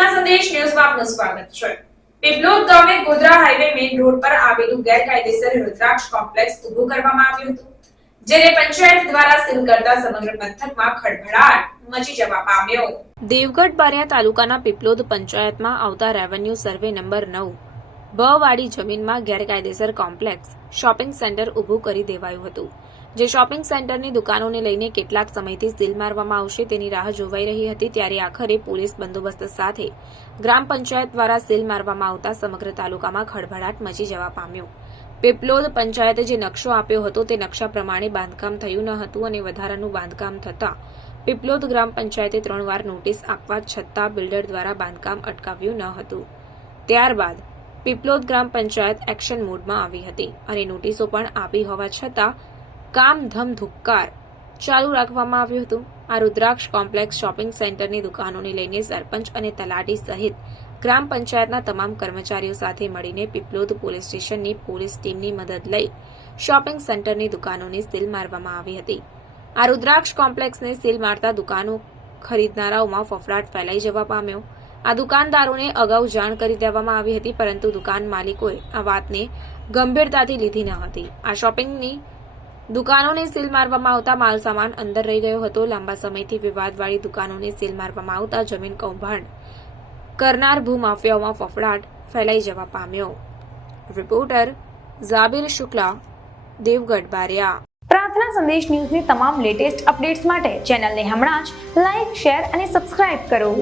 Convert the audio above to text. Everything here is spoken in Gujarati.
પ્રાર્થના સંદેશ ન્યૂઝમાં આપનું સ્વાગત છે। પીપલોદ ગામે ગોધરા હાઈવે મેઇન રોડ પર આવેલું ગેરકાયદેસર રુદ્રાક્ષ કોમ્પ્લેક્સ ઊભું કરવામાં આવ્યું હતું, જેને પંચાયત દ્વારા સીલ કરતા સમગ્ર પંથકમાં ખળભળાટ મચી જવા પામ્યો। દેવગઢ બારિયા તાલુકાના પીપલોદ પંચાયતમાં આવતા રેવન્યુ સર્વે નંબર 9 બ વાડી જમીનમાં ગેરકાયદેસર કોમ્પ્લેક્સ શોપિંગ સેન્ટર ઊભું કરી દેવાયું હતું, જે શોપિંગ સેન્ટરની દુકાનોને લઈને કેટલાક સમયથી સીલ મારવામાં આવશે તેની રાહ જોવાઈ રહી હતી। ત્યારે આખરે પોલીસ બંદોબસ્ત સાથે ગ્રામ પંચાયત દ્વારા સીલ મારવામાં આવતા સમગ્ર તાલુકામાં ખળભળાટ મચી જવા પામ્યો। પીપલોદ પંચાયતે જે નકશો આપ્યો હતો તે નકશા પ્રમાણે બાંધકામ થયું ન હતું અને વધારાનું બાંધકામ થતાં પીપલોદ ગ્રામ પંચાયતે 3 વાર નોટિસ આપવા છતાં બિલ્ડર દ્વારા બાંધકામ અટકાવ્યું ન હતું। ત્યારબાદ પીપલોદ ગ્રામ પંચાયત એક્શન મોડમાં આવી હતી અને નોટિસો પણ આપી હોવા છતાં કામ ધમધુક્કાર ચાલુ રાખવામાં આવ્યું હતું। આ રુદ્રાક્ષ કોમ્પ્લેક્સ શોપિંગ સેન્ટરની દુકાનોને લઈને સરપંચ અને તલાટી સહિત ગ્રામ પંચાયતના તમામ કર્મચારીઓ સાથે મળીને પીપલોદ પોલીસ સ્ટેશનની પોલીસ ટીમની મદદ લઈ શોપિંગ સેન્ટરની દુકાનોને સીલ મારવામાં આવી હતી। આ રુદ્રાક્ષ કોમ્પ્લેક્સને સીલ મારતા દુકાનો ખરીદનારાઓમાં ફફડાટ ફેલાઈ જવા પામ્યો। આ દુકાનદારોને અગાઉ જાણ કરી દેવામાં આવી હતી, પરંતુ દુકાન માલિકોએ આ વાતને ગંભીરતાથી લીધી ન હતી। આ શોપિંગની દુકાનોને સીલ મારવામાં આવતા માલસામાન અંદર રહી ગયો હતો। લાંબા સમયથી વિવાદવાળી દુકાનોને સીલ મારવામાં આવતા જમીન કૌભાંડ કરનાર ભૂમાફિયાઓમાં ફફડાટ ફેલાઈ જવા પામ્યો। રિપોર્ટર ઝાબિર શુક્લા, દેવગઢ બારિયા। પ્રાર્થના સંદેશ ન્યૂઝની તમામ લેટેસ્ટ અપડેટ્સ માટે ચેનલને હમણાં જ લાઇક, શેર અને સબસ્ક્રાઇબ કરો।